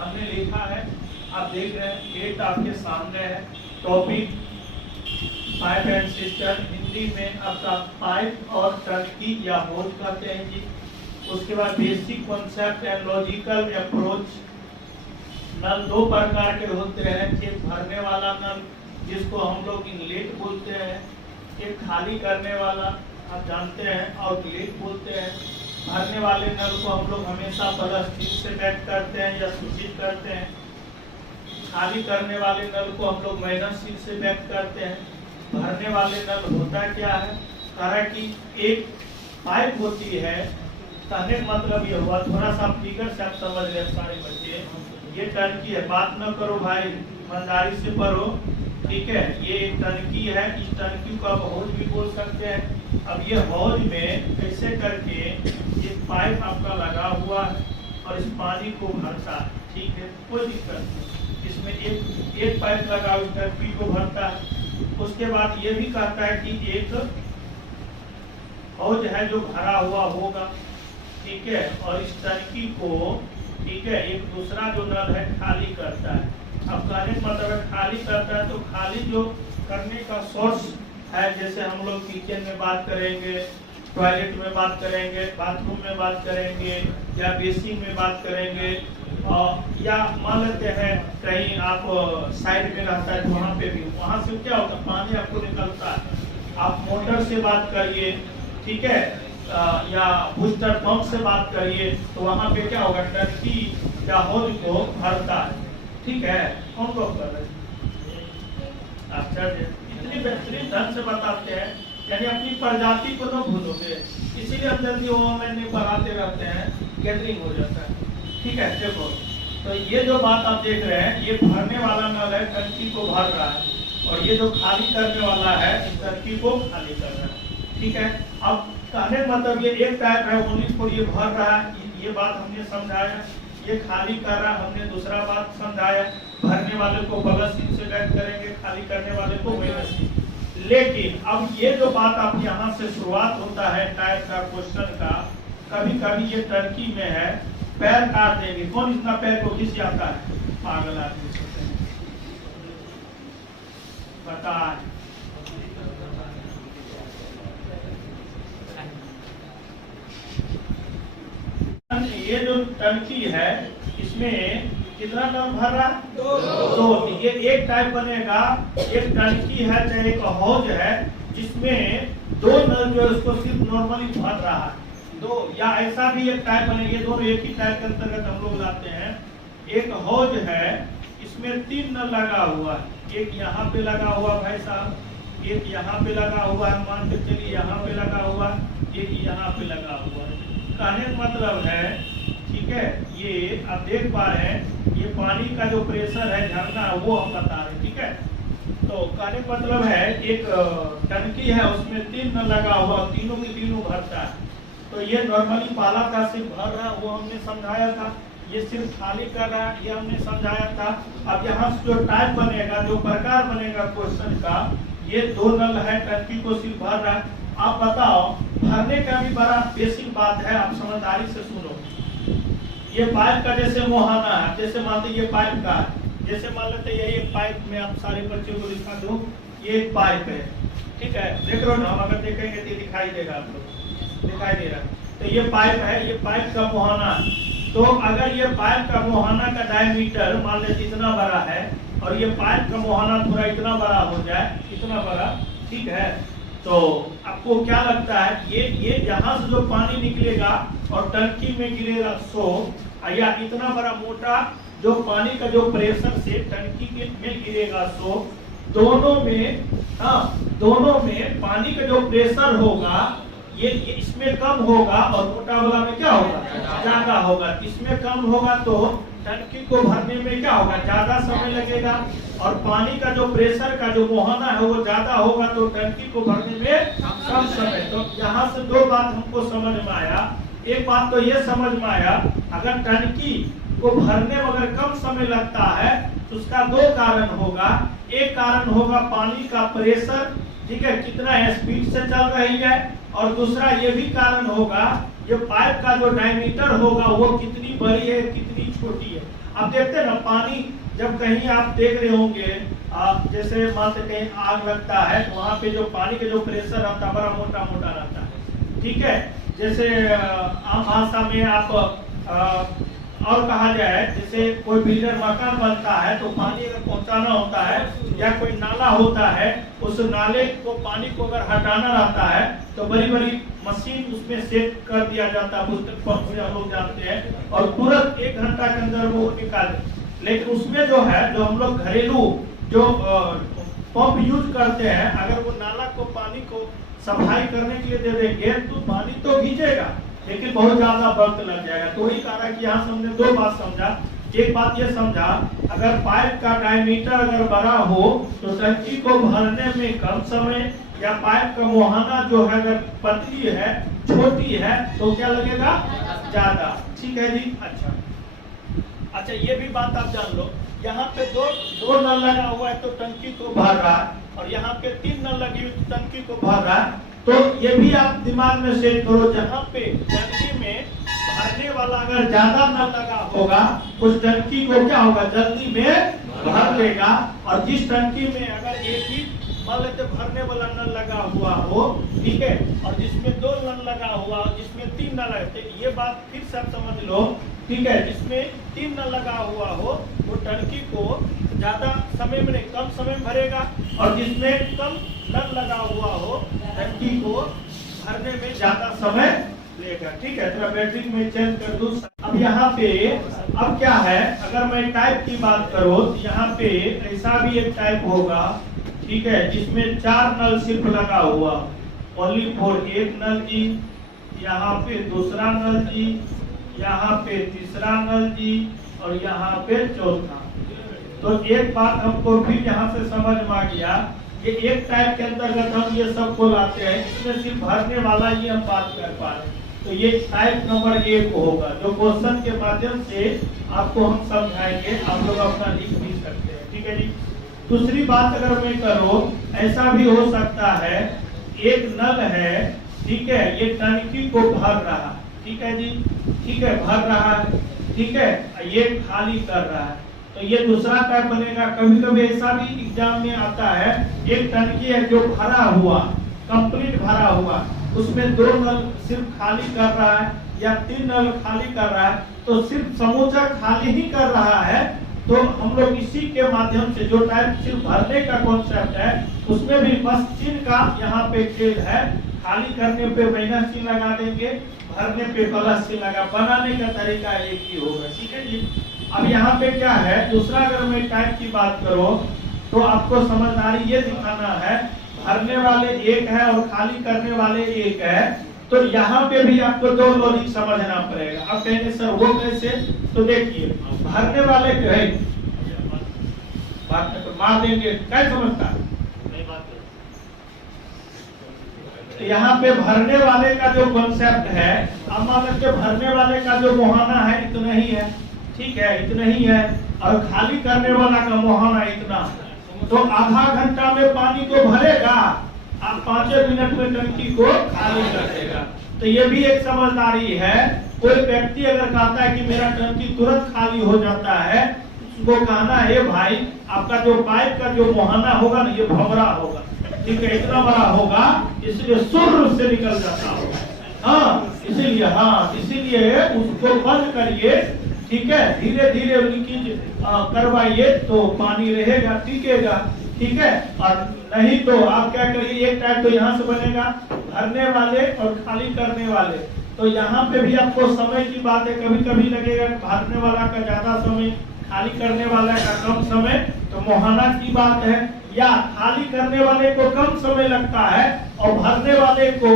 हमने लिखा है, आप देख रहे हैं डेट आपके सामने है। Topic pipe and system, Hindi में आपका पाइप और टंकी या होज कहते हैं जी। उसके बाद basic concept and logical approach. Null दो प्रकार के होते हैं, एक भरने वाला नल जिसको हम लोग इनलेट बोलते हैं, एक खाली करने वाला आप जानते हैं आउटलेट बोलते हैं। भरने वाले नल को हम लोग हमेशा प्लास्टिक से पैक करते हैं या सूचित करते हैं। खाली करने वाले नल को हम लोग माइनस सील से पैक करते हैं। भरने वाले नल होता क्या है, तरह की एक पाइप होती है। कहने का मतलब ये हुआ, थोड़ा सा फिगर से आप समझ रहे सारे बच्चे, ये टंकी है, बात न करो भाई, ईमानदारी से पढ़ो, ठीक है। ये एक टंकी है, इस टंकी को आप हौज भी बोल सकते हैं। अब ये हौज में कैसे करके ये पाइप आपका लगा हुआ है और इस पानी को भरता है, ठीक है, कोई दिक्कत नहीं। इसमें एक पाइप लगा इस टंकी को भरता है। उसके बाद ये भी कहता है कि एक हौज है जो भरा हुआ होगा, ठीक है, और इस टंकी को, ठीक है, एक दूसरा जो नल है खाली करता है। अब कहने का मतलब खाली करता है तो खाली जो करने का सोर्स है, जैसे हम लोग किचन में बात करेंगे, टॉयलेट में बात करेंगे, बाथरूम में बात करेंगे, या बेसिन में बात करेंगे, या मान लेते हैं कहीं आप साइड में रहता है तो वहाँ पे भी, वहाँ से क्या होता है पानी आपको निकलता है। आप मोटर से बात करिए, ठीक है, या बूस्टर पंप से बात करिए तो वहाँ पे क्या होगा, टंकी या हौज को भरता है, ठीक है। कौन कौन कर रहे हैं? आश्चर्य, इतनी बेहतरीन ढंग से बताते हैं, यानी अपनी प्रजाति को न भूलोगे, इसीलिए हम जल्दी ऑनलाइन में पढ़ाते रहते हैं, गैदरिंग हो जाता है, ठीक है। देखो तो ये जो बात आप देख रहे हैं, ये भरने वाला नल है, टंकी को भर रहा है, और ये जो खाली करने वाला है, इस टंकी को खाली कर रहा है, ठीक है। अब कहने का मतलब ये एक टाइप है, ओनली फॉर ये भर रहा है, ये बात हमने समझाया। ये खाली कर रहा है, हमने दूसरा बात समझाया। भरने वाले को प्लस सील से पैक करेंगे, खाली करने वाले को माइनस सील। लेकिन अब ये जो बात आप यहाँ से शुरुआत होता है टाइप का क्वेश्चन का, कभी कभी ये टंकी में है, पैर काट देंगे, कौन इतना पैर को खींच जाता है? पागल आदमी बता। ये जो टंकी है इसमें कितना नल भर रहा है? दो। ये एक टाइप बनेगा, एक टंकी है चाहे एक हौज है जिसमें दो नल जो है उसको सिर्फ नॉर्मली भर रहा है, दो। या ऐसा भी एक टाइप बनेगा, ये दोनों एक ही टाइप के अंतर्गत हम लोग लाते हैं। एक हौज है, इसमें तीन नल लगा हुआ है, एक यहाँ पे लगा हुआ भाई साहब, एक यहाँ पे लगा हुआ है, मान के चलिए यहाँ पे लगा हुआ, एक यहाँ पे लगा हुआ है। कहने का मतलब है, ठीक है, ये आप देख पा रहे हैं, ये पानी का जो प्रेशर है, झरना, वो हम बता रहे हैं, ठीक है। तो कहने का मतलब है एक टंकी है, उसमें तीन नल लगा हुआ, तीनों की तीनों भरता है। तो ये नॉर्मली पाला का सिर्फ भर रहा, वो हमने समझाया था। ये सिर्फ खाली कर रहा है, ये हमने समझाया था। अब यहाँ से जो टाइप बनेगा, जो प्रकार बनेगा क्वेश्चन का, ये दो नल है, टंकी को सिर्फ भर रहा है। आप बताओ, भरने का भी बड़ा बेसिक बात है, आप समझदारी से सुनो। ये पाइप का जैसे मुहाना है, जैसे मान लीजिए ये पाइप का है, जैसे मान लेते यही एक पाइप में आप सारे बच्चों को दिखा दूं, ये एक पाइप है, ठीक है, देख रहे हो ना, हम अगर देखेंगे तो दिखाई देगा, आप लोग दिखाई दे रहा है। तो ये पाइप है, ये पाइप का मुहाना है। तो अगर ये पाइप का मुहाना का डायमीटर मान लेते इतना बड़ा है, और ये पाइप का मुहाना थोड़ा इतना बड़ा हो जाए, इतना बड़ा, ठीक है, तो आपको क्या लगता है, ये यहाँ से जो पानी निकलेगा और टंकी में गिरेगा, सो या इतना बड़ा मोटा जो पानी का जो प्रेशर से टंकी के में गिरेगा, सो दोनों में पानी का जो प्रेशर होगा ये इसमें कम होगा, और मोटा वाला में क्या होगा, ज्यादा होगा। इसमें कम होगा तो टंकी को भरने में क्या होगा, ज्यादा समय लगेगा, और पानी का जो प्रेशर का जो मुहाना है वो ज्यादा होगा तो टंकी को भरने में कम समय। तो यहाँ से दो बात हमको समझ में आया। एक बात तो ये समझ में आया, अगर टंकी को भरने में अगर कम समय लगता है तो उसका दो कारण होगा। एक कारण होगा पानी का प्रेशर, ठीक है, कितना स्पीड से चल रही है, और दूसरा ये भी कारण होगा ये पाइप का जो डायमीटर होगा वो कितनी बड़ी है कितनी छोटी है। आप देखते हैं ना पानी, जब कहीं आप देख रहे होंगे जैसे मान सकते कहीं आग लगता है तो वहां पे जो पानी का जो प्रेशर रहता है बड़ा मोटा मोटा रहता है, ठीक है। जैसे आम भाषा में आप और कहा जाए, जैसे कोई बिल्डर मकान बनता है तो पानी अगर पहुंचाना होता है या कोई नाला होता है, उस नाले को पानी को अगर हटाना रहता है तो बड़ी बड़ी मशीन उसमें सेट कर दिया जाता है, हम लोग जानते हैं, और तुरंत 1 घंटा के अंदर वो निकाल। लेकिन उसमें जो है, जो हम लोग घरेलू जो पंप यूज करते हैं, अगर वो नाला को पानी को सफाई करने के लिए दे देंगे तो पानी तो भीजेगा लेकिन बहुत ज्यादा वक्त लग जाएगा। तो वही कारण कि यहाँ हमने 2 बात समझा। एक बात ये समझा, अगर पाइप का डायमीटर अगर बड़ा हो तो टंकी को भरने में कम समय, या पाइप का मुहाना जो है अगर पतली है छोटी है तो क्या लगेगा, ज्यादा। ठीक है जी। अच्छा, ये भी बात आप जान लो, यहाँ पे दो नल लगा हुआ है तो टंकी को भर रहा है, और यहाँ पे 3 नल लगी हुई तो टंकी को भर रहा है। तो ये भी आप दिमाग में सेट करो, जहाँ पे टंकी में भरने वाला अगर ज्यादा नल लगा होगा उस टंकी को क्या होगा, जल्दी में भर लेगा। और जिस टंकी में अगर एक ही मान लेते भरने वाला नल लगा हुआ हो, ठीक है, और जिसमें 2 नल लगा हुआ, जिसमें 3 नल है, ये बात फिर से समझ लो, ठीक है। जिसमें 3 नल लगा हुआ हो वो टंकी को ज्यादा समय में नहीं, कम समय में भरेगा, और जिसमें कम नल लगा हुआ हो टंकी को भरने में ज्यादा समय लेगा। ठीक है, थोड़ा बैटरी में चेंज कर दूं। अब यहाँ पे अब क्या है, अगर मैं टाइप की बात करूं तो यहाँ पे ऐसा भी एक टाइप होगा, ठीक है, जिसमें 4 नल सिर्फ लगा हुआ, ओनली फॉर 1 नल जी, यहाँ पे दूसरा नल जी, यहाँ पे तीसरा नल जी, और यहाँ पे चौथा। तो एक बात हमको फिर यहाँ से समझ में आ गया, ये एक टाइप के अंतर्गत हम ये सब को लाते हैं, इसमें सिर्फ भरने वाला ही हम बात कर पा रहे हैं। तो ये टाइप नंबर 1 होगा, जो क्वेश्चन के माध्यम से आपको हम समझाएंगे, आप लोग अपना लिख भी सकते हैं। ठीक है जी। दूसरी बात अगर मैं करूँ, ऐसा भी हो सकता है, एक नल है, ठीक है, ये टंकी को भर रहा है, ठीक है जी, ठीक है, भर रहा है, ठीक है, ये खाली कर रहा है, तो ये दूसरा टाइप बनेगा। कभी कभी ऐसा भी एग्जाम में आता है, एक टंकी है जो भरा हुआ, कंप्लीट भरा हुआ, उसमें 2 नल सिर्फ खाली कर रहा है या 3 नल खाली कर रहा है, तो सिर्फ समूचा खाली ही कर रहा है। तो हम लोग इसी के माध्यम से, जो टाइप सिर्फ भरने का कॉन्सेप्ट है, उसमें भी बस चिन्ह का यहाँ पे खेल है, खाली करने पे माइनस चिन्ह लगा देंगे, भरने पे प्लस चिन्ह लगा, बनाने का तरीका एक ही होगा। ठीक है जी। अब यहाँ पे क्या है, दूसरा अगर मैं टाइप की बात करूं तो आपको समझदारी ये दिखाना है, भरने वाले एक है और खाली करने वाले एक है, तो यहाँ पे भी आपको 2 लॉजिक समझना पड़ेगा। अब कहेंगे सर वो कैसे, तो देखिए, भरने वाले जो है बात में तो मार देंगे, क्या समझता है, यहाँ पे भरने वाले का जो कॉन्सेप्ट है, अब मान लीजिए भरने वाले का जो मुहाना है इतना ही है, ठीक है, इतना ही है, और खाली करने वाला का मुहाना इतना, तो आधा घंटा में पानी को भरेगा, आप 5 मिनट में टंकी को खाली कर देगा। तो ये भी एक समझदारी है। कोई व्यक्ति अगर कहता है कि मेरा टंकी तुरंत खाली हो जाता है, उसको कहना है भाई आपका जो पाइप का जो मुहाना होगा ना, ये भंवरा होगा, ठीक है, इतना बड़ा होगा, इसलिए सुर से निकल जाता होगा, हाँ, इसीलिए उसको बंद करिए, ठीक है, धीरे धीरे लीकेज करवाइए तो पानी रहेगा, टिकेगा, ठीक है। और नहीं तो आप क्या करिए, एक टाइप तो यहाँ से बनेगा, भरने वाले और खाली करने वाले। तो यहाँ पे भी आपको समय की बात है, कभी कभी लगेगा भरने वाला का ज्यादा समय, खाली करने वाला का कम समय, तो मुहाना की बात है, या खाली करने वाले को कम समय लगता है और भरने वाले को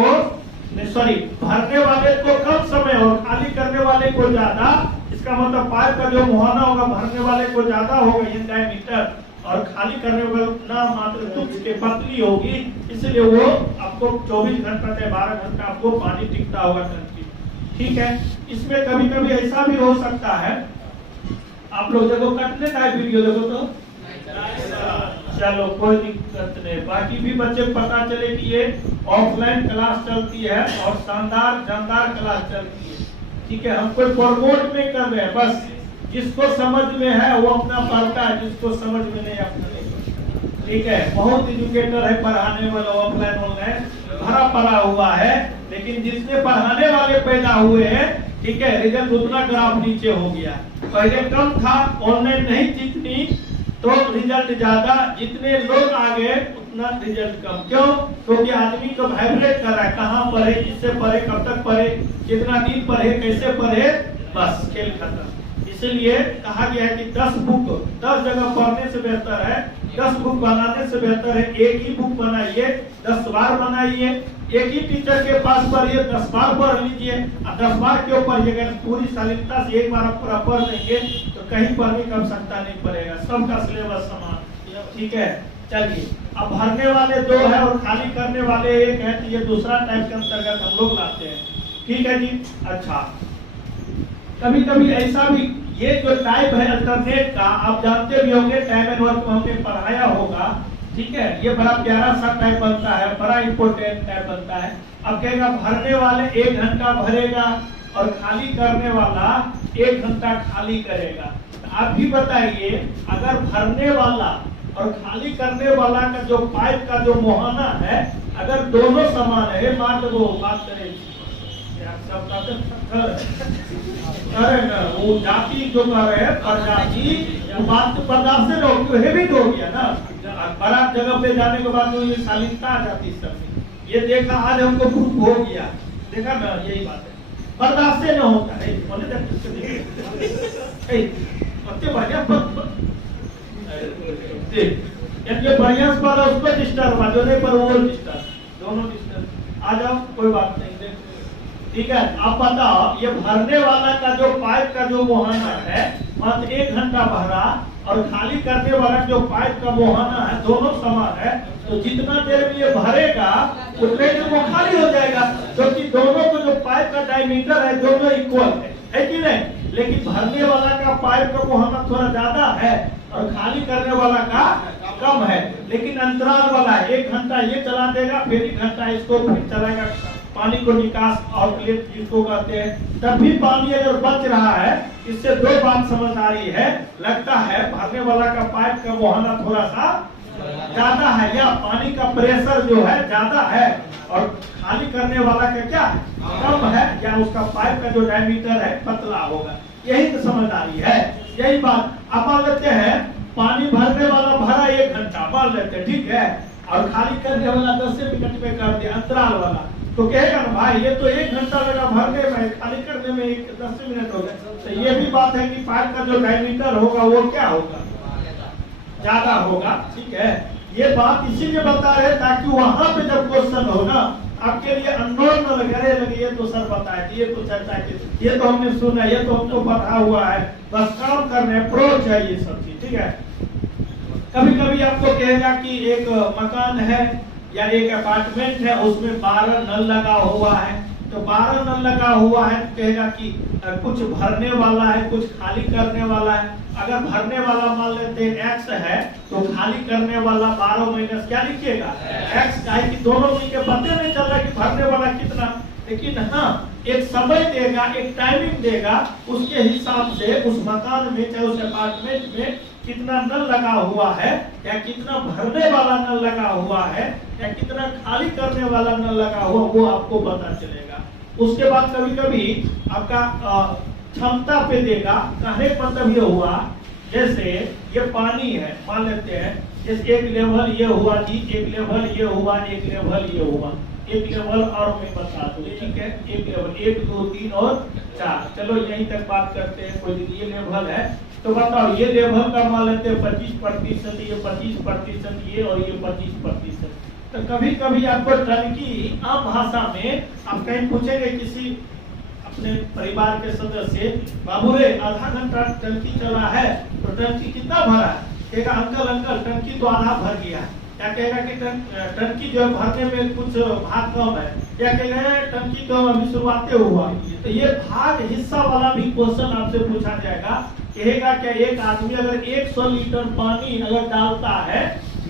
कम समय और खाली करने वाले को ज्यादा। इसका मतलब पाइप का जो मुहाना होगा भरने वाले को ज्यादा होगा, ये डायमीटर, और खाली करने वाला मात्र तुच्छ के पतली होगी, इसलिए वो आपको 24 घंटा से 12 घंटा आपको पानी टिकता होगा टंकी। ठीक है। इसमें कभी कभी ऐसा भी हो सकता है, आप लोग देखो कटने का वीडियो देखो तो चलो कोई दिक्कत नहीं, बाकी भी बच्चे पता चले कि ये ऑफलाइन क्लास चलती है और शानदार क्लास चलती है। ठीक है, हम कोई प्रमोट नहीं कर रहे हैं, बस जिसको समझ में है वो अपना पढ़ता है, जिसको समझ में नहीं अपना नहीं पढ़ता। ठीक है, बहुत एजुकेटर है पढ़ाने वाला, ऑफलाइन ऑनलाइन भरा पड़ा हुआ है, लेकिन जिसने पढ़ाने वाले पैदा हुए हैं, ठीक है, रिजल्ट उतना ग्राफ नीचे हो गया। पहले कम था, ऑनलाइन नहीं जितनी तो रिजल्ट ज्यादा, जितने लोग आ गए उतना रिजल्ट कम। क्यों? क्योंकि आदमी को वाइब्रेट कर रहा है, कहाँ पढ़े, किससे पढ़े, कब तक पढ़े, कितना दिन पढ़े, कैसे पढ़े, बस खेल खत्म। इसलिए कहा गया है कि 10 बुक 10 जगह पढ़ने से बेहतर है, 10 बुक बनाने से बेहतर है एक ही बुक बनाइए, 10 बार बनाइए। एक ही टीचर के पास पढ़िए, 10 बार पढ़ लीजिए, 10 बार क्यों पढ़िएगा? पूरी शालीनता से एक बार पूरा पढ़ लेंगे तो कहीं पढ़ने की आवश्यकता नहीं पड़ेगा, सबका सिलेबस समान। ठीक है, चलिए अब भरने वाले 2 है और खाली करने वाले 1 है, तो ये दूसरा टाइप के अंतर्गत हम लोग लाते हैं। ठीक है जी। अच्छा, कभी कभी ऐसा भी, ये जो टाइप है अल्टरनेट का, आप जानते भी होंगे, टाइम एंड वर्क में हमने पढ़ाया होगा। ठीक है, ये बड़ा प्यारा सा टाइप बनता है, बड़ा इंपोर्टेंट टाइप बनता है। अब कहेगा भरने वाले 1 घंटा भरेगा और खाली करने वाला 1 घंटा खाली करेगा। आप भी बताइए, अगर भरने वाला और खाली करने वाला का जो पाइप का जो मुहाना है, अगर दोनों समान है, मान लो वो बात करें अरे ना, वो जाति जो कर रहे हैं प्रजाति, वो बात तो बर्दाश्त से लोग हेवी हो गया ना। बड़ा जगह पे जाने के बाद ये शालीनता आ जाती सब। ये देखा आज हमको भूख हो गया, देखा ना, यही बात है, बर्दाश्त से न होता है। बढ़िया पर उसको डिस्टर्ब हुआ, जो नहीं पर वो डिस्टर्ब, दोनों डिस्टर्ब। आ जाओ, कोई बात नहीं। ठीक है, आप बताओ, ये भरने वाला का जो पाइप का जो मुहाना है, मात्र 1 घंटा भरा, और खाली करने वाला जो पाइप का मुहाना है, दोनों समान है, तो जितना देर में ये भरेगा उतने देर वो खाली हो जाएगा, क्योंकि दोनों को जो पाइप का डायमीटर है दोनों इक्वल है कि नहीं? लेकिन भरने वाला का पाइप का मुहाना थोड़ा ज्यादा है और खाली करने वाला का कम है, लेकिन अंतराल वाला है। 1 घंटा ये चला देगा, फिर 1 घंटा इसको फिर चलाएगा, पानी को निकास आउटलेट जिसको कहते हैं। तब भी पानी अगर बच रहा है, इससे 2 बात समझ आ रही है। लगता है भरने वाला का पाइप का मुहाना थोड़ा सा ज्यादा है, या पानी का प्रेशर जो है ज्यादा है, और खाली करने वाला का क्या है, कम है, या उसका पाइप का जो डायमीटर है पतला होगा। यही तो समझ आ रही है, यही बात। अब मान लेते हैं पानी भरने वाला भरा 1 घंटा मान लेते हैं, ठीक है, और खाली करने वाला 10 मिनट में कर दिया, अंतराल वाला, तो कहेगा ना भाई ये तो 1 घंटा लगा भरने में, खाली करने में 10 मिनट हो गए। तो ये भी बात है कि पाइप का जो डायमीटर होगा वो क्या होगा, ज्यादा होगा। ठीक है, ये बात इसीलिए बता रहे ताकि वहां पे जब क्वेश्चन हो ना, आपके लिए अननोन न लगे ये तो सर बताए, ये तो चर्चा की, ये तो हमने सुना, ये तो हमको पढ़ा हुआ है, बस काम करने अप्रोच है ये सब चीज। ठीक है, कभी कभी आपको कहेगा कि एक मकान है या एक अपार्टमेंट है, उसमें 12 नल लगा हुआ है, तो 12 नल लगा हुआ है, तो कहेगा कि कुछ भरने वाला है, कुछ खाली करने वाला है। अगर भरने वाला मान लेते हैं x है, तो खाली करने वाला 12 माइनस क्या लिखिएगा, x, है कि दोनों मिलकर पता नहीं चल रहा कि भरने वाला कितना, लेकिन हाँ एक समय देगा, एक टाइमिंग देगा, उसके हिसाब से उस मकान में चाहे उस अपार्टमेंट में कितना नल लगा हुआ है, या कितना भरने वाला नल लगा हुआ है, या कितना खाली करने वाला नल लगा हुआ, वो आपको पता चलेगा। उसके बाद कभी कभी आपका क्षमता पे देगा। कहने का मतलब ये हुआ, जैसे ये पानी है, मान लेते हैं, जैसे एक लेवल ये हुआ जी, एक लेवल ये हुआ, एक लेवल ये हुआ, एक लेवल और मैं बता दूं, ठीक है, एक लेवल 1 2 3 और 4, चलो यहीं तक बात करते हैं। कोई ये लेवल है, तो बताओ ये लेवल का मान लेते हैं 25%, ये 25%, ये और ये 25%। तो कभी कभी आपको टंकी आम भाषा में आप कहीं पूछेंगे किसी अपने परिवार के सदस्य, बाबू रे आधा घंटा टंकी चला है तो टंकी कितना भरा है? कहेगा अंकल अंकल टंकी तो आधा भर गया। क्या कहेगा कि टंकी जो भरने में कुछ भाग कम है, क्या कहेगा टंकी तो अभी शुरुआते हुआ। तो ये भाग हिस्सा वाला भी क्वेश्चन आपसे पूछा जाएगा। कहेगा क्या एक आदमी अगर 100 लीटर पानी अगर डालता है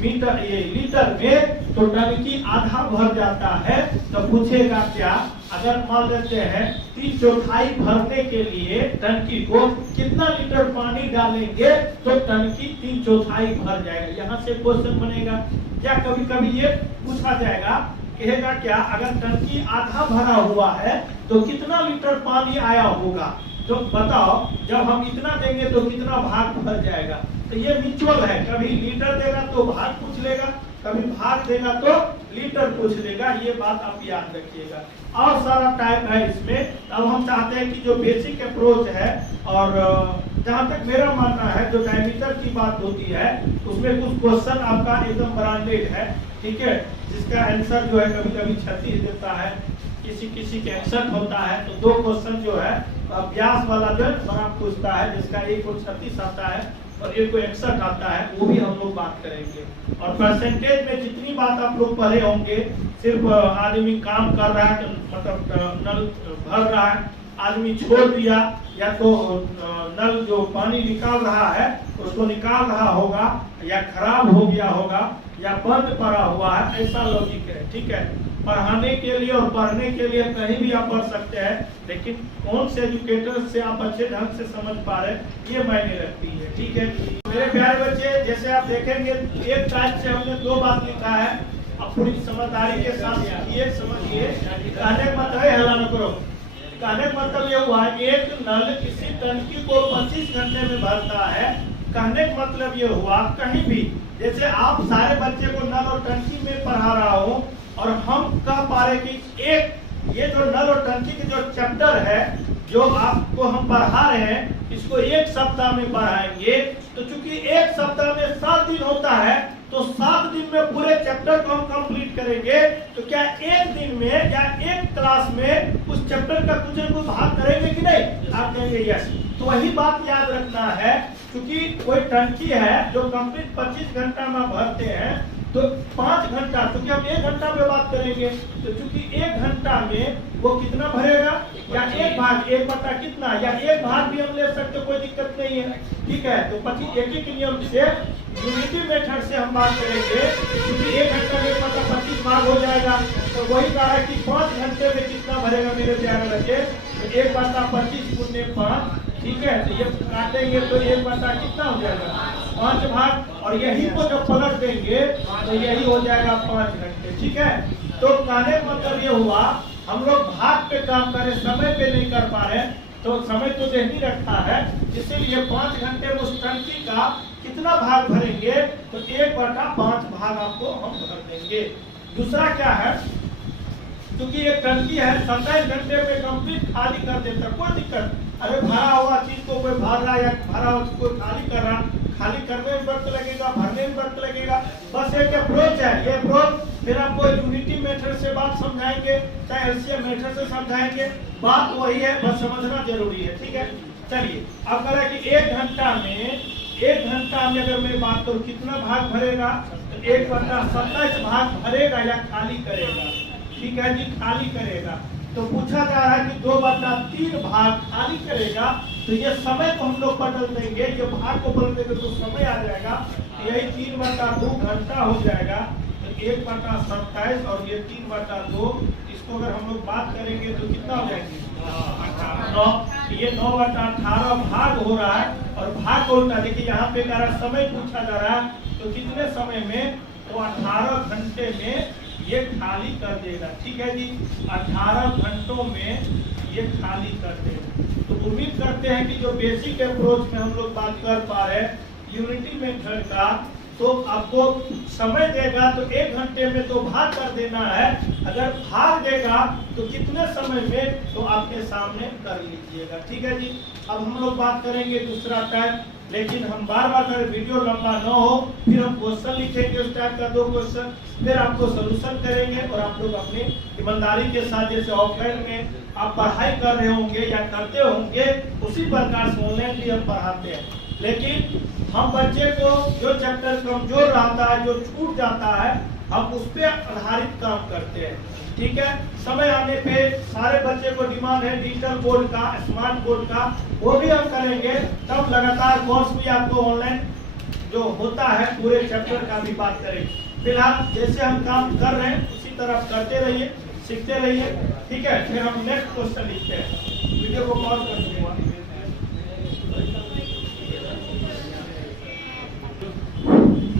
मीटर ये लीटर में तो टंकी आधा भर जाता है। तो पूछेगा क्या, अगर मान लेते हैं 3/4 भरने के लिए टंकी को कितना लीटर पानी डालेंगे तो टंकी 3/4 भर जाएगा। यहाँ से क्वेश्चन बनेगा क्या, कभी कभी ये पूछा जाएगा, कहेगा क्या, अगर टंकी आधा भरा हुआ है तो कितना लीटर पानी आया होगा, तो बताओ जब हम इतना देंगे तो कितना भाग भर जाएगा। तो ये म्यूचुअल है, कभी लीटर देगा तो भाग पूछ लेगा, कभी भाग देगा तो लीटर पूछ लेगा। ये बात आप याद रखिएगा। और सारा टाइप है इसमें। अब हम चाहते हैं कि जो बेसिक अप्रोच है, और जहाँ तक मेरा मानना है जो डायमीटर की बात होती है उसमें कुछ क्वेश्चन आपका एकदम ब्रांडेड है, ठीक है, जिसका आंसर जो है कभी कभी 36 देता है, किसी किसी के 61 होता है। तो 2 क्वेश्चन जो है व्यास वाला जो है बड़ा पूछता है, जिसका एक को 36 आता है और एक को 61 आता है, वो भी हम लोग बात करेंगे। और परसेंटेज में जितनी बात आप लोग पढ़े होंगे, सिर्फ आदमी काम कर रहा है मतलब नल भर रहा है, आदमी छोड़ दिया, या तो नल जो पानी निकाल रहा है उसको निकाल रहा होगा, या खराब हो गया होगा, या बंद पड़ा हुआ है, ऐसा लॉजिक है, ठीक है। पढ़ाने के लिए और पढ़ने के लिए कहीं भी आप पढ़ सकते हैं, लेकिन कौन से एजुकेटर से आप अच्छे ढंग से समझ पा रहे हैं ये मायने रखती है, ठीक है। मेरे प्यारे बच्चे, जैसे आप देखेंगे एक टाइप से हमने 2 बात लिखा है, अब पूरी समझदारी के साथ ये समझिए। कहने का मतलब है, हल्ला न करो, कहने का मतलब ये हुआ एक नल किसी टंकी को 25 घंटे में भरता है। कहने का मतलब ये हुआ कहीं भी, जैसे आप सारे बच्चे को नल और टंकी में पढ़ा रहा हूँ और हम कह पा रहे कि एक ये जो नल और टंकी के जो चैप्टर है जो आपको हम पढ़ा रहे हैं, इसको 1 सप्ताह में पढ़ाएंगे। तो चूंकि 1 सप्ताह में 7 दिन होता है, तो 7 दिन में पूरे चैप्टर को हम कंप्लीट करेंगे। तो क्या एक दिन में या एक क्लास में उस चैप्टर का कुछ न कुछ भाग करेंगे कि नहीं? आप कहेंगे यस। तो वही बात याद रखना है, क्योंकि कोई टंकी है जो कंप्लीट 25 घंटा में भरते हैं, तो 5 घंटा, क्योंकि हम 1 घंटा में बात करेंगे, तो चूंकि 1 घंटा में वो कितना भरेगा, या एक भाग 1 बटा कितना, या एक भाग भी हम ले सकते, कोई दिक्कत नहीं है, ठीक है। तो 25 एक नियम से यूनिटी मेथड से हम बात करेंगे, क्योंकि 1 घंटा में 25 भाग हो जाएगा। तो वही कहा कि 5 घंटे में कितना भरेगा मेरे प्यारे बच्चे, तो 1 बटा 25 गुने 5, ठीक है। तो ये काटेंगे तो 1 बटा कितना हो जाएगा, 5 भाग, और यही को जब पलट देंगे तो यही हो जाएगा 5 घंटे, ठीक है। तो कहने का मतलब ये हुआ हम लोग भाग पे काम करें, समय पे नहीं कर पा रहे, तो समय तो नहीं रखा है, इसीलिए 5 घंटे में उस टंकी का कितना भाग भरेंगे, तो 1 बटा 5 भाग आपको हम भर देंगे। दूसरा क्या है, क्योंकि एक टंकी है 27 घंटे में कंप्लीट खाली कर देता, कोई दिक्कत। अरे भरा हुआ चीज को कोई भर रहा है या भरा हुआ चीज को खाली कर रहा, खाली करने में वक्त लगेगा, भरने में वक्त लगेगा, बस एक अप्रोच है। ये अप्रोच फिर आपको यूनिटी मेथड से बात समझाएंगे, चाहे एलसीएम मेथड से समझाएंगे, बात वही है, बस समझना जरूरी है, ठीक है। चलिए अब कह रहा है कि 1 घंटा में अगर मैं बात करूँ कितना भाग भरेगा, तो 1 बटा 27 भाग भरेगा या खाली करेगा, ठीक है जी, खाली करेगा। तो पूछा जा रहा है कि 2 बटा 3 भाग खाली करेगा, तो ये समय को हम लोग बदल देंगे, ये भाग को बदल देंगे तो समय आ जाएगा, यही 3 बटा 2 घंटा हो जाएगा। तो 1 बटा 27 और ये 3 बटा 2, इसको अगर हम लोग बात करेंगे तो कितना हो जाएगी 9, ये 9 बटा 18 भाग हो रहा है। और भाग को उल्टा देखिए, यहाँ पे कह रहा समय पूछा जा रहा है, तो कितने समय में, तो 18 घंटे में ये खाली कर देगा, ठीक है जी, 18 घंटों में ये खाली कर देगा। तो उम्मीद करते हैं कि जो बेसिक अप्रोच में हम लोग बात कर पा रहे हैं यूनिटी मेथड का, तो आपको समय देगा तो 1 घंटे में तो भाग कर देना है, अगर भाग देगा तो कितने समय में, तो आपके सामने कर लीजिएगा, ठीक है जी। अब हम लोग बात करेंगे दूसरा टाइप, लेकिन हम बार बार अगर वीडियो लंबा न हो, फिर हम क्वेश्चन लिखेंगे उस टाइप का 2 क्वेश्चन, फिर आपको सोल्यूशन करेंगे, और आप लोग अपनी ईमानदारी के साथ जैसे ऑफलाइन में आप पढ़ाई कर रहे होंगे या करते होंगे, उसी प्रकार से ऑनलाइन भी हम पढ़ाते हैं। लेकिन हम बच्चे को जो चैप्टर कमजोर रहता है, जो छूट जाता है, हम उस पर आधारित काम करते हैं, ठीक है। समय आने पे सारे बच्चे को डिमांड है डिजिटल बोर्ड का, स्मार्ट बोर्ड का, वो भी हम करेंगे, तब लगातार कोर्स भी आपको ऑनलाइन जो होता है पूरे चैप्टर का भी बात करेंगे। फिलहाल जैसे हम काम कर रहे हैं उसी तरह करते रहिए, सीखते रहिए, ठीक है। फिर हम नेक्स्ट क्वेश्चन लिखते हैं। वीडियो को पॉज कर दूंगा।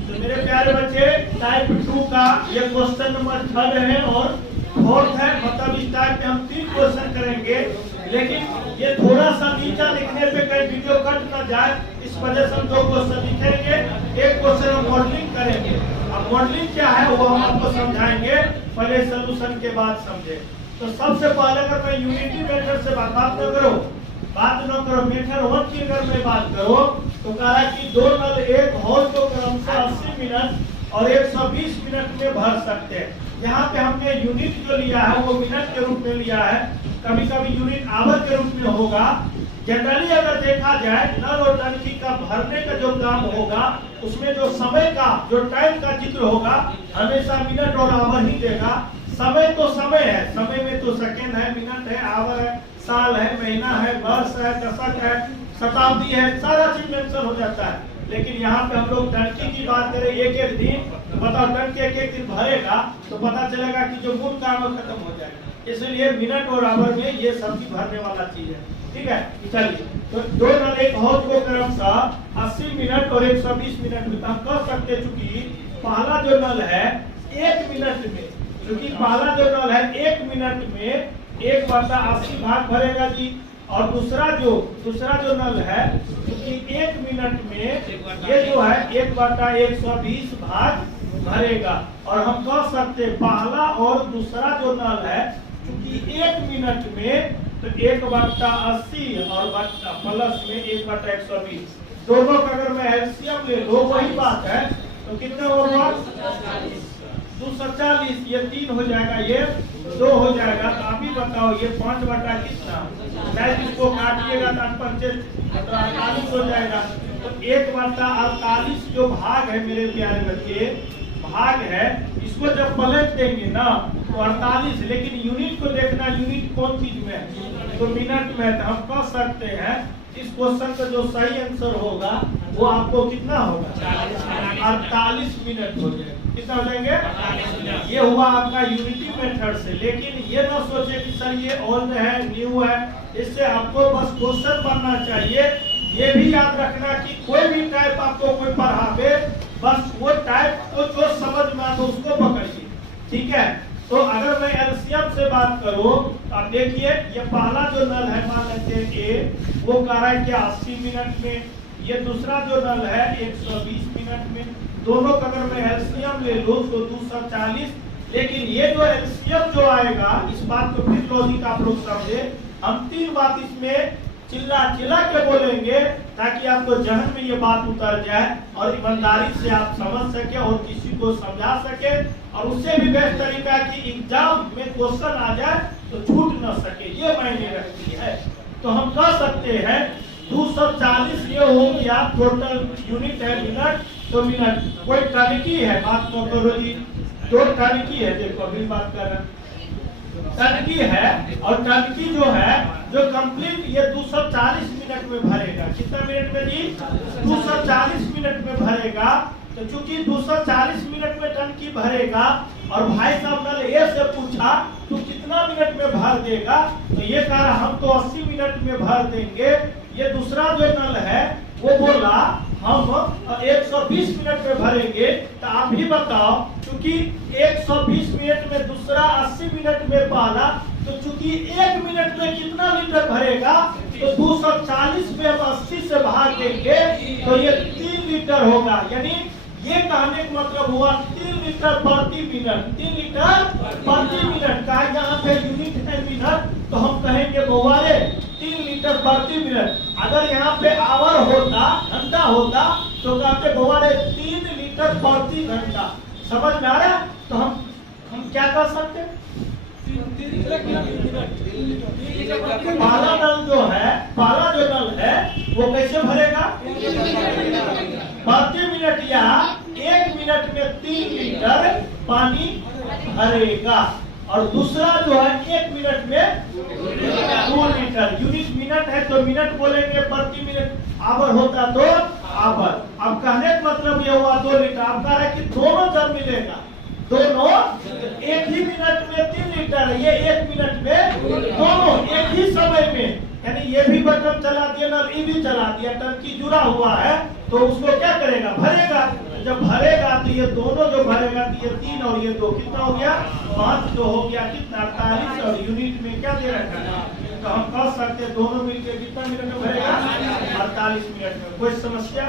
तो मेरे प्यारे बच्चे, टाइप 2 का ये क्वेश्चन नंबर 3 है और 4th है। मतलब इस टाइप के हम 3 क्वेश्चन करेंगे, लेकिन ये थोड़ा सा नीचा लिखने पे कहीं वीडियो कट ना जाए, इस वजह से हम 2 क्वेश्चन लिखेंगे। एक क्वेश्चन हम मॉडलिंग करेंगे। अब मॉडलिंग क्या है वो हम आपको समझाएंगे, पहले सोल्यूशन के बाद समझे। तो सबसे पहले अगर मैं यूनिटी मेथड से बात न करो मेथड 1 की अगर मैं बात करो तो कह रहा है कि 2 नल एक होल को क्रमशः 80 मिनट और 120 मिनट में भर सकते हैं। यहाँ पे हमने यूनिट जो लिया है वो मिनट के रूप में लिया है, कभी कभी यूनिट आवर के रूप में होगा। जनरली अगर देखा जाए नल और टंकी का भरने का जो काम होगा उसमें जो समय का जो टाइम का जिक्र होगा हमेशा मिनट और आवर ही देगा। समय तो समय है, समय में तो सेकेंड है, मिनट है, आवर है, साल है, महीना है, वर्ष है, दशक है, शताब्दी है, सारा चीज मेंशन हो जाता है। लेकिन यहाँ पे हम लोग टंकी की बात करें एक एक दिन, तो बताओ टंकी एक एक दिन भरेगा तो पता चलेगा कि जो मूल काम है खत्म हो जाएगा। इसलिए मिनट और आवर में ये सब्जी भरने वाला चीज है, ठीक है। चलिए, तो 2 नल एक हौज को क्रमशः 80 मिनट और 120 मिनट में हम कह सकते, चूंकि पहला जो नल है 1 मिनट में, क्योंकि पहला जो नल है 1 मिनट में 1/80 भाग भरेगा जी, और दूसरा जो नल है क्योंकि 1 मिनट में ये जो है 1/120 भाग भरेगा। और हम कह सकते पहला और दूसरा जो नल है क्योंकि 1 मिनट में तो 1/80 और प्लस में 1/120, दोनों का अगर मैं एलसीएम ले लो वही बात है, तो कितना होगा 240, ये 3 हो जाएगा, ये 2 हो जाएगा। तो अभी बताओ ये 5 बटा कितना, शायद इसको काटिएगा तो 48 हो जाएगा। तो 1/48 जो भाग है मेरे प्यारे बच्चे, भाग है, इसको जब पलट देंगे ना तो 48, लेकिन यूनिट को देखना, यूनिट कौन चीज में है तो मिनट में। तो हम कह सकते हैं इस क्वेश्चन का जो सही आंसर होगा वो आपको कितना होगा 48 मिनट हो जाएगा। कितना हो जाएंगे? ये हुआ आपका यूनिटी मेथड से। लेकिन ये ना सोचे कि सर ये ओल्ड है न्यू है, इससे आपको बस क्वेश्चन बनना चाहिए। ये भी याद रखना कि कोई भी टाइप आपको कोई पढ़ावे, बस वो टाइप को जो समझ में आता उसको पकड़िए, ठीक है। तो अगर मैं एलसीएम से बात करूं तो आप देखिए ये पहला जो नल है मान लेते हैं ए, वो कह रहा है कि 80 मिनट में, ये दूसरा जो नल है 120 मिनट में, दोनों का अगर मैं एलसीएम ले लूं तो 240। लेकिन ये जो एलसीएम जो आएगा, इस बात को फिर लॉजिक आप लोग समझे, हम 3 बात इसमें चिल्ला के बोलेंगे ताकि आपको जहन में ये बात उतर जाए और ईमानदारी से आप समझ सके और किसी को समझा सके। और उससे भी बेस्ट तरीका है कि एग्जाम में क्वेश्चन आ जाए तो छूट न सके, ये मायने रखती है। तो हम कह सकते हैं 240 ये हो गया टोटल यूनिट है मिनट, तो मिनट कोई टंकी है, बात तो करो जी, 2 टंकी है, देखो अभी बात कर रहे हैं टंकी है, और टंकी जो है जो कंप्लीट ये 240 मिनट में भरेगा। कितना मिनट में जी 240 मिनट में भरेगा। तो चूंकि 240 मिनट में टंकी भरेगा और भाई साहब नल ए से पूछा तो कितना मिनट में भर देगा, तो ये कहा हम तो 80 मिनट में भर देंगे। ये दूसरा जो नल है वो बोला हम 120 मिनट में भरेंगे। तो आप ही बताओ, क्योंकि 120 मिनट में दूसरा 80 मिनट में पहला, तो चूंकि 1 मिनट में कितना लीटर भरेगा तो 240 में हम 80 से भाग देंगे तो ये 3 लीटर होगा। यानी ये कहने का मतलब हुआ 3 लीटर प्रति मिनट, 3 लीटर प्रति मिनट का यहाँ पे यूनिट है मिनट, तो हम कहेंगे बउआरे 3 लीटर प्रति मिनट। अगर यहाँ पे आवर होता, घंटा होता, तो कहते बउआरे 3 लीटर प्रति घंटा। समझ में आ रहा? तो हम क्या कर सकते हैं? पहला नल जो है वो कैसे भरेगा प्रति मिनट, या 1 मिनट में 3 लीटर पानी भरेगा। और दूसरा जो है 1 मिनट में 2 लीटर। यूनिट मिनट है तो मिनट बोलेंगे, प्रति मिनट आवर होता तो आवर। अब कहने का मतलब ये हुआ 2 लीटर। आप कह रहे हैं कि दोनों जब मिलेगा, दोनों एक ही मिनट में 3 लीटर, ये 1 मिनट में दोनों एक ही समय में, यानी ये भी बटन चला दिया ना, ये भी चला दिया, टंकी जुड़ा हुआ है तो उसको क्या करेगा, भरेगा। जब भरेगा तो ये दोनों जो भरेगा तो ये 3 और ये 2 कितना हो गया, 5 जो हो गया कितना, 48। और यूनिट में क्या दे रखा है, तो हम कह सकते हैं दोनों मिलकर कितना मिनट में भरेगा, 48 मिनट में। कोई समस्या,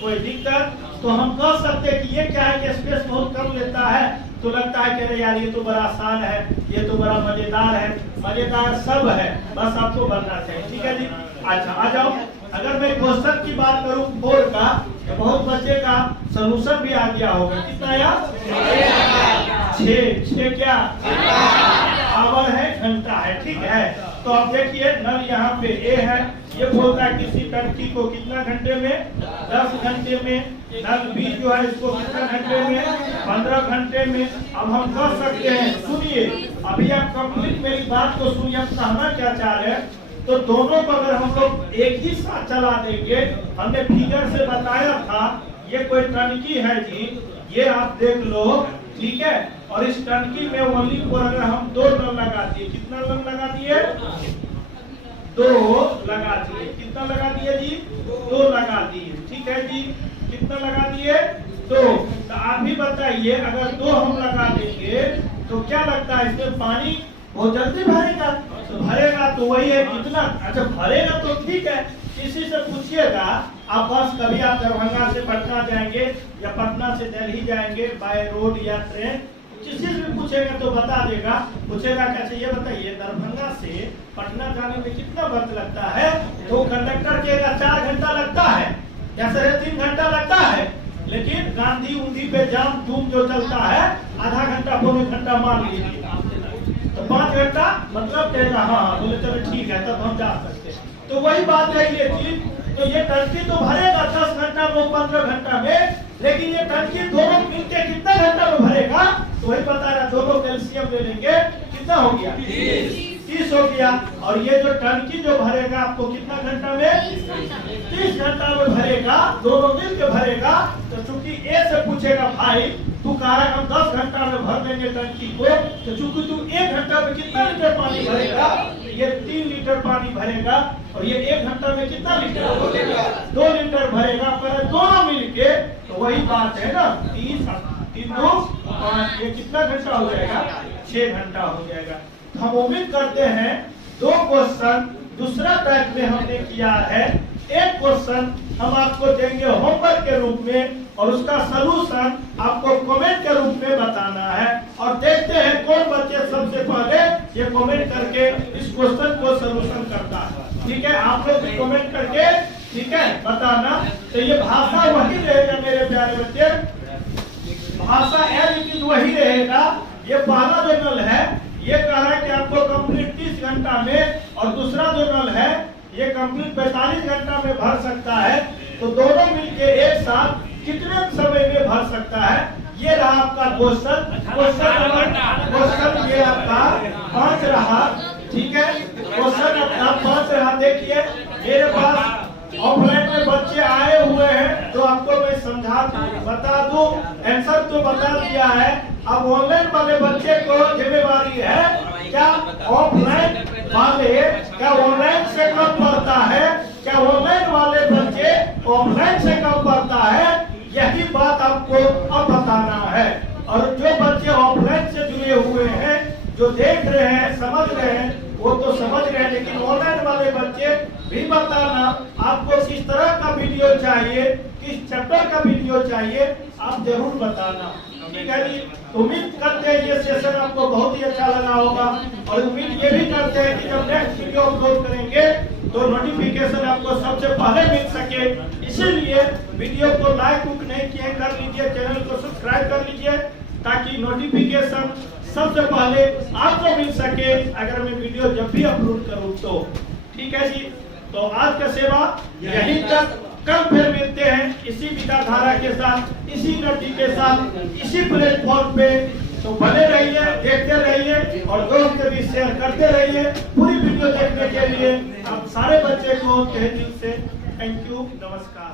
कोई दिक्कत? तो हम कह सकते हैं कि ये क्या है कि स्पेस बहुत कम लेता है, तो लगता है कि अरे यार ये तो बड़ा आसान है, ये तो बड़ा मजेदार है। मजेदार सब है, बस आपको बनना चाहिए। ठीक है जी, अच्छा आ जाओ। अगर मैं क्वेश्चन की बात करूं 4 का, तो बहुत बच्चे का सलूशन भी आ गया होगा। कितना आया, 6 क्या आवर है, घंटा है। ठीक है, तो अब देखिए नल यहाँ पे ए है, ये बोलता है किसी टंकी को कितना घंटे में, 10 घंटे में। नल बी जो है इसको कितना घंटे में, 15 घंटे में। अब हम कह सकते हैं, सुनिए अभी आप कंप्लीट मेरी बात को सुनिए, हम कहना क्या चाह रहे हैं। तो दोनों को अगर हम लोग एक ही साथ चला देंगे, हमने फिगर से बताया था, ये कोई टंकी है जी, ये आप देख लो। ठीक है, और इस टंकी में ओनली फॉर अगर हम 2 नल लगा दिए, कितना नल लगा दिए, 2 लगा दिए। कितना लगा दिए जी, 2 लगा दिए। ठीक है जी, कितना लगा दिए, 2। तो आप भी बताइए अगर 2 हम लगा देंगे तो क्या लगता है इसमें पानी बहुत जल्दी भरेगा, तो भरेगा तो वही है कितना। अच्छा भरेगा तो ठीक है, किसी से पूछिएगा आप, बस कभी आप दरभंगा से पटना जाएंगे या पटना से दिल्ली जाएंगे बाय रोड या ट्रेन, किसी से पूछेगा तो बता देगा। पूछेगा कैसे, ये बताइए दरभंगा से पटना जाने में कितना वक्त लगता है, तो कंडक्टर कहेगा 4 घंटा लगता है या 3.5 घंटा लगता है। लेकिन गांधी उंधी पे जाम जूम जो चलता है, आधा घंटा पौने घंटा मान लीजिए, तो 5 घंटा मतलब कहेगा हाँ, बोले चलो ठीक है तब हम जा सकते हैं। तो वही बात है ये चीज। तो ये टंकी तो भरेगा 10 घंटा में, 15 घंटा में, लेकिन ये टंकी दोनों मिलके कितना घंटा में भरेगा, तो वही बता रहा। दोनों कैल्शियम ले लेंगे, कितना हो गया, 30 हो गया। और ये जो टंकी जो भरेगा आपको कितना घंटा में, 30 घंटा में भरेगा, दोनों मिलके भरेगा। तो चूंकि ए से पूछेगा भाई तू कह रहा है हम 10 घंटा में भर देंगे टंकी को, तो चूंकि तू 1 घंटा में कितना लीटर पानी भरेगा, ये 3 लीटर पानी भरेगा। और ये 1 घंटा में कितना लीटर, 2 लीटर भरेगा। पर दोनों मिलके, तो वही बात है ना, 30 3 2 5, ये कितना घंटा हो जाएगा, 6 घंटा हो जाएगा। तो हम उम्मीद करते हैं 2 क्वेश्चन दूसरा टाइप में हमने किया है। एक क्वेश्चन हम आपको देंगे होमवर्क के रूप में, और उसका सलूशन आपको कमेंट के रूप में बताना है। और देखते हैं कौन बच्चे सबसे पहले ये कमेंट करके इस क्वेश्चन को सलूशन करता है। ठीक है, आप लोग कमेंट करके ठीक है बताना। तो ये भाषा वही रहेगा मेरे प्यारे बच्चे, भाषा एज वही रहेगा। ये पहला जो नल है ये कह रहा है कि आपको कंप्लीट 30 घंटा में, और दूसरा जो नल है ये कंप्लीट 45 घंटा में भर सकता है। तो दोनों मिलके एक साथ कितने समय में भर सकता है, ये रहा आपका क्वेश्चन। क्वेश्चन ये आपका 5 रहा। ठीक है, क्वेश्चन आपका 5 रहा। देखिए मेरे पास ऑफलाइन में बच्चे आए हुए हैं, तो आपको मैं समझा बता दूं, आंसर तो बता दिया है। अब ऑनलाइन वाले बच्चे को जिम्मेवारी है, क्या ऑफलाइन वाले क्या ऑनलाइन से कम पढ़ता है, क्या ऑनलाइन वाले बच्चे ऑफलाइन से कम पढ़ता है, यही बात आपको अब बताना है। और जो बच्चे ऑफलाइन से जुड़े हुए हैं, जो देख रहे हैं समझ रहे हैं, वो तो समझ रहे हैं, लेकिन ऑनलाइन वाले बच्चे भी बताना आपको किस तरह का वीडियो चाहिए, किस चैप्टर का वीडियो चाहिए, आप जरूर बताना। ठीक है जी, उम्मीद करते हैं ये सेशन आपको बहुत ही अच्छा लगा होगा। और उम्मीद ये भी करते हैं कि जब नेक्स्ट वीडियो अपलोड करेंगे तो नोटिफिकेशन आपको सबसे पहले मिल सके। इसीलिए वीडियो को लाइक नहीं किए कर लीजिए, चैनल को सब्सक्राइब कर लीजिए, ताकि नोटिफिकेशन सबसे पहले आपको मिल सके अगर मैं वीडियो जब भी अपलोड करूं तो। ठीक है जी, तो आज का सेवा यहीं तक। कल फिर मिलते हैं इसी विचारधारा के साथ, इसी नटी के साथ, इसी प्लेटफॉर्म पे। तो बने रहिए, देखते रहिए और दोस्त के भी शेयर करते रहिए। पूरी वीडियो देखने के लिए आप सारे बच्चे को तहे दिल से थैंक यू, नमस्कार।